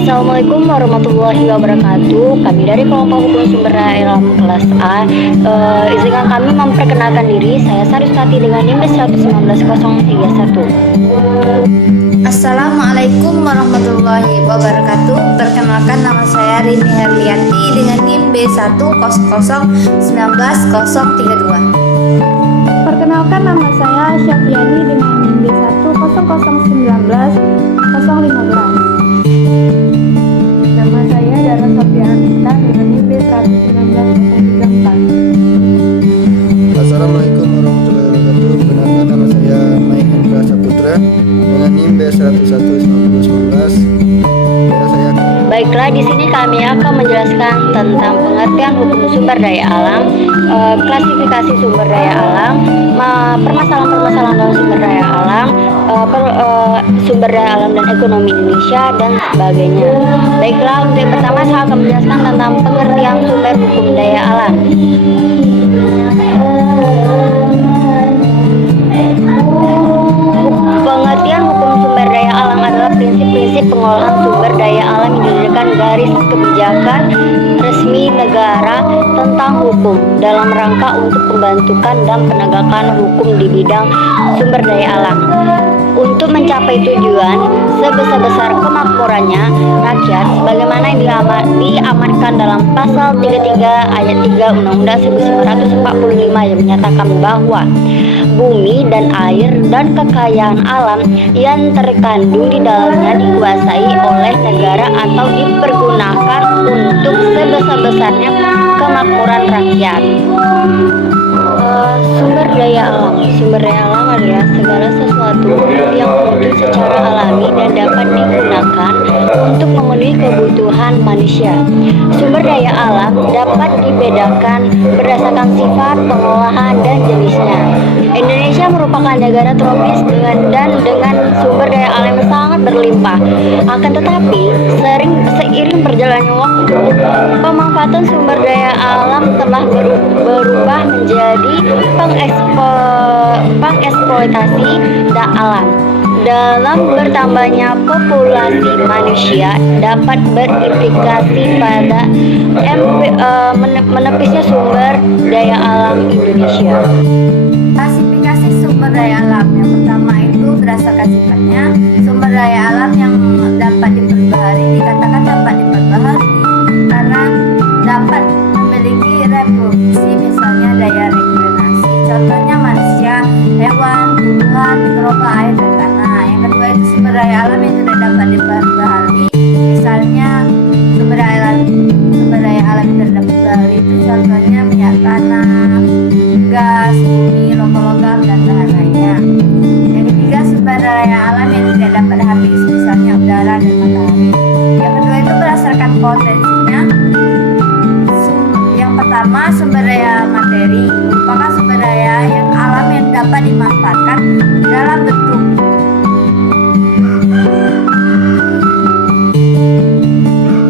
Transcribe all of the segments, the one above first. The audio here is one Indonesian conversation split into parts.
Assalamualaikum warahmatullahi wabarakatuh. Kami dari kelompok hukum sumber daya alam kelas A. Izinkan kami memperkenalkan diri. Saya Sarustati dengan NIM 119.031. Assalamualaikum warahmatullahi wabarakatuh. Perkenalkan, nama saya Rini Herlianti dengan NIM B10019.032. Perkenalkan, nama saya Syafiani dengan NIM B10019.015. Nama saya Dara Sofia Anita dengan NIM B10019.034. Assalamualaikum warahmatullahi wabarakatuh. Perkenalkan, nama saya Mai Hendra Saputra dengan NIM B101.9019. Baiklah, di sini kami akan menjelaskan tentang pengertian hukum sumber daya alam, klasifikasi sumber daya alam, permasalahan-permasalahan dalam sumber daya alam, sumber daya alam dan ekonomi Indonesia, dan sebagainya. Baiklah, untuk yang pertama saya akan menjelaskan tentang pengertian sumber hukum daya alam. Pengertian hukum sumber daya alam adalah prinsip-prinsip pengelolaan sumber daya alam yang didirikan garis kebijakan resmi negara tentang hukum dalam rangka untuk pembentukan dan penegakan hukum di bidang sumber daya alam. Untuk mencapai tujuan sebesar-besar kemakmurannya rakyat sebagaimana yang diamankan dalam pasal 33 ayat 3 Undang-Undang 1945 yang menyatakan bahwa bumi dan air dan kekayaan alam yang terkandung di dalamnya dikuasai oleh negara atau dipergunakan untuk sebesar-besarnya kemakmuran rakyat. Sumber daya alam adalah segala sesuatu yang muncul secara alami dan dapat digunakan untuk memenuhi kebutuhan manusia. Sumber daya alam dapat dibedakan berdasarkan sifat, pengolahan, dan jenisnya. Indonesia merupakan negara tropis dengan sumber daya alam yang sangat berlimpah. Akan tetapi, seiring berjalannya waktu, pemanfaatan sumber daya alam telah berubah menjadi pengeksploitasi alam. Dalam bertambahnya populasi manusia dapat berimplikasi pada menepisnya sumber daya alam Indonesia. Klasifikasi sumber daya alam yang pertama itu berdasarkan sifatnya. Sumber daya alam yang dapat diperbaharui dikatakan dapat diperbaharui karena dapat memiliki reproduksi, misalnya daya regenerasi. Contohnya manusia, hewan, tumbuhan, mikroba, air, dan tanah. Yang kedua itu sumber daya alam yang tidak dapat diperbaharui, misalnya sumber daya alam yang tidak dapat diperbaharui itu contohnya minyak tanah, gas, bumi, logam, dan bahan lainnya. Yang ketiga sumber daya alam yang tidak dapat habis, misalnya udara dan matahari. Yang kedua itu berdasarkan potensinya. Yang pertama, sumber daya materi merupakan sumber daya yang alam yang dapat dimanfaatkan dalam bentuk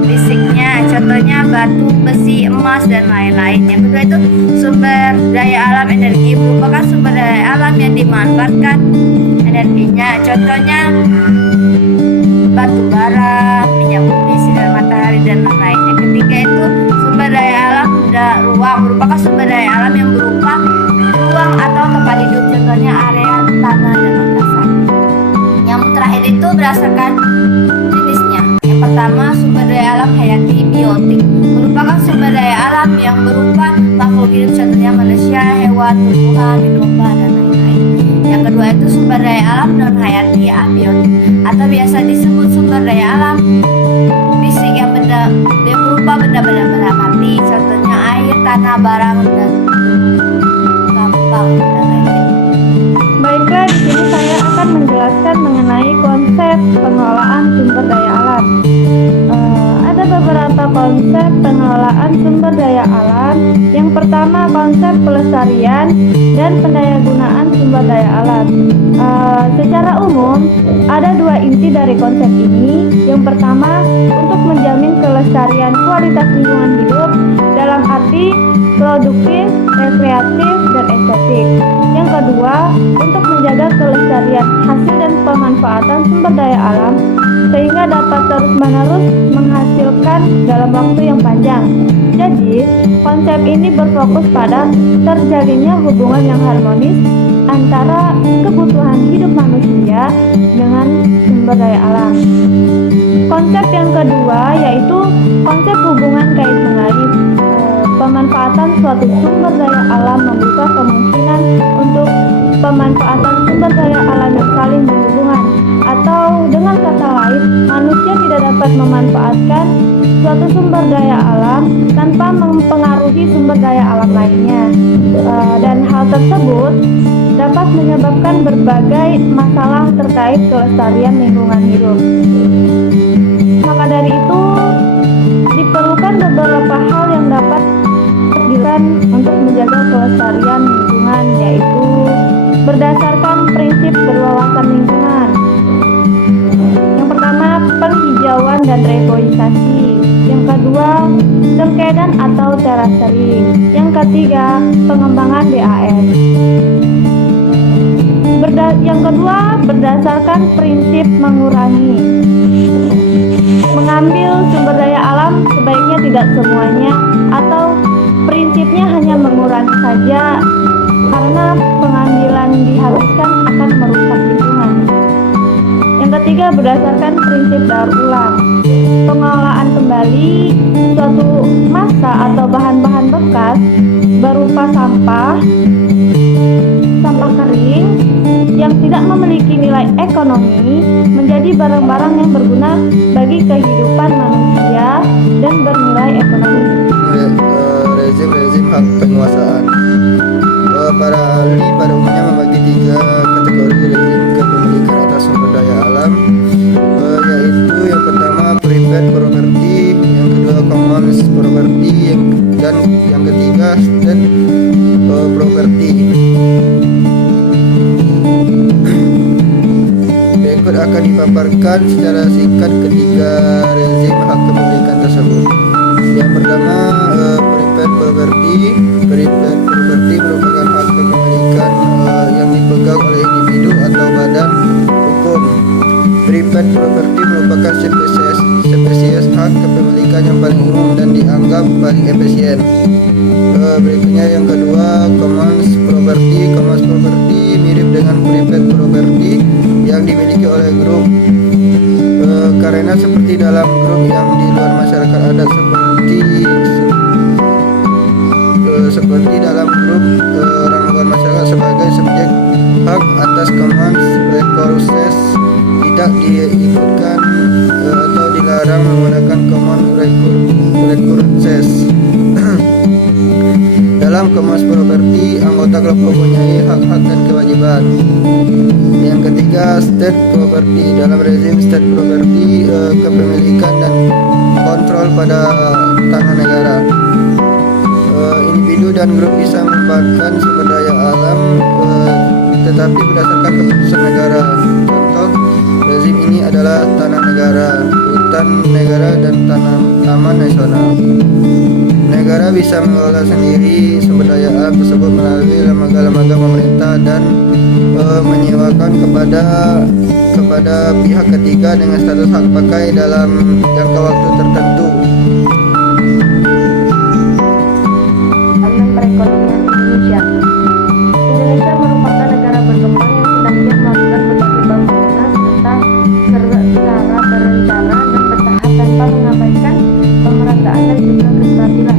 fisiknya, contohnya batu, besi, emas, dan lain-lain. Yang kedua itu sumber daya alam energi merupakan sumber daya alam yang dimanfaatkan energinya, contohnya batu bara, minyak bumi, sinar matahari, dan lain-lain. Yang ketiga itu sumber daya alam ruang merupakan sumber daya alam yang berupa ruang atau tempat hidup, contohnya area tanah dan landasan. Yang terakhir itu berdasarkan jenisnya. Yang pertama sumber daya alam hayati biotik merupakan sumber daya alam yang berupa makhluk hidup, contohnya manusia, hewan, tumbuhan, mikroba, dan lain-lain. Yang kedua itu sumber daya alam non hayati abiotik atau biasa disebut sumber daya alam fisik yang berupa benda-benda mati, contohnya air, tanah, barang, dan gampang, dan lain-lain. Baiklah, di sini saya akan menjelaskan mengenai konsep pengelolaan sumber daya alam. Ada beberapa konsep pengelolaan sumber daya alam. Yang pertama, konsep pelestarian dan pendayagunaan sumber daya alam. Secara umum, ada dua inti dari konsep ini. Yang pertama, untuk menjamin kelestarian kualitas lingkungan hidup dalam arti produktif, rekreatif, dan estetik. Yang kedua, untuk menjaga kelestarian hasil dan pemanfaatan sumber daya alam sehingga dapat terus-menerus menghasilkan dalam waktu yang panjang. Jadi, konsep ini berfokus pada terjalinnya hubungan yang harmonis antara kebutuhan hidup manusia dengan sumber daya alam. Konsep yang kedua yaitu konsep hubungan kait-mengait. Pemanfaatan suatu sumber daya alam membuka kemungkinan untuk pemanfaatan sumber daya alam yang saling berhubungan, atau dengan kata lain, manusia tidak dapat memanfaatkan suatu sumber daya alam tanpa mempengaruhi sumber daya alam lainnya. Dan hal tersebut dapat menyebabkan berbagai masalah terkait kelestarian lingkungan hidup. Maka dari itu, diperlukan beberapa hal yang dapat dilakukan untuk menjaga kelestarian lingkungan, yaitu berdasarkan prinsip berwawasan lingkungan. Yang pertama, penghijauan dan reboisasi. Yang kedua, sengkedan atau terasering. Yang ketiga, pengembangan DAS. Yang kedua, berdasarkan prinsip mengurangi. Mengambil sumber daya alam sebaiknya tidak semuanya, atau prinsipnya hanya mengurangi saja, karena pengambilan dihabiskan akan merusak lingkungan. Yang ketiga, berdasarkan prinsip daur ulang. Pengelolaan kembali suatu massa atau bahan-bahan bekas berupa sampah kering yang tidak memiliki nilai ekonomi menjadi barang-barang yang berguna bagi kehidupan manusia dan bernilai ekonomi. Rezim hak penguasaan. Para ahli pada umumnya membagi 3 kategori rezim kepemilikan atas sumber daya alam, yaitu yang pertama private property, yang kedua commons property, dan yang ketiga state property. Berikut akan dipaparkan secara singkat ketiga rezim hak kepemilikan tersebut. Yang pertama, private property. Private property merupakan hak kepemilikan yang dipegang oleh individu atau badan hukum. Private property merupakan spesies hak kepemilikan yang paling umum dan dianggap paling efisien. Berikutnya yang kedua, commons property. Commons property mirip dengan private property yang dimiliki oleh grup, karena seperti dalam grup yang di luar masyarakat adat seperti dalam grup orang luar masyarakat sebagai subjek hak atas commons resources tidak diikutkan atau dilarang menggunakan common resources. Dalam commons property, anggota klub mempunyai hak-hak dan kewajiban. Yang ketiga, state property. Dalam rezim state property, kepemilikan dan kontrol pada tangan negara. Individu dan grup bisa memanfaatkan sumber daya alam, tetapi berdasarkan keputusan negara. Contoh rezim ini adalah tanah negara, hutan negara, dan taman nasional. Negara bisa mengelola sendiri sumber daya alam tersebut melalui lembaga-lembaga pemerintah dan menyewakan kepada pihak ketiga dengan status hak pakai dalam jangka waktu tertentu. Perekonomian Indonesia. Indonesia merupakan negara berkembang yang sedang giat melakukan berbagai pembangunan secara berencana dan bertahap tanpa mengabaikan pemerataan dan juga kestabilan.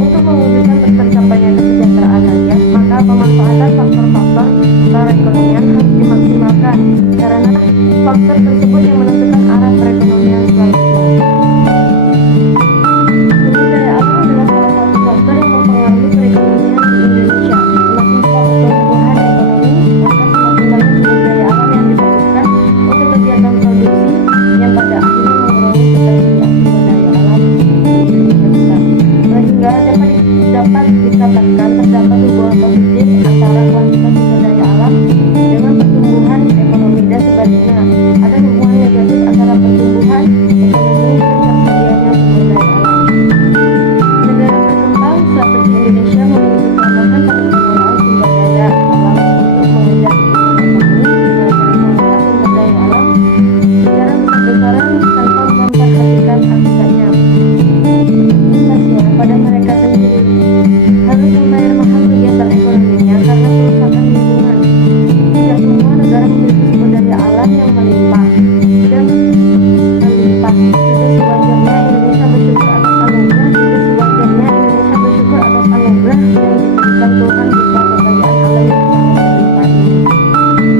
Untuk mewujudkan tercapainya kesejahteraan rakyat, maka pemanfaatan faktor-faktor perekonomian harus dimaksimalkan, karena faktor tersebut yang menentukan arah perekonomian selanjutnya. Sudah sewajarnya Indonesia bersyukur atas anugerah. Sudah sewajarnya Indonesia bersyukur atas anugerah yang diberikan Tuhan berupa kekayaan alam yang sangat berlimpah ini.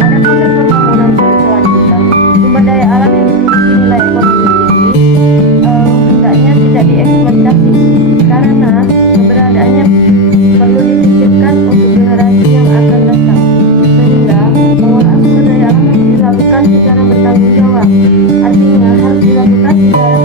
Pada konsep pembangunan berkelanjutan, sumber daya alam yang memiliki nilai ekonomi tinggi hendaknya tidak dieksploitasi karena keberadaannya perlu dipikirkan untuk generasi yang akan datang, sehingga pengelolaan sumber daya alam harus dilakukan secara bertanggung jawab. Artinya harus dilakukan secara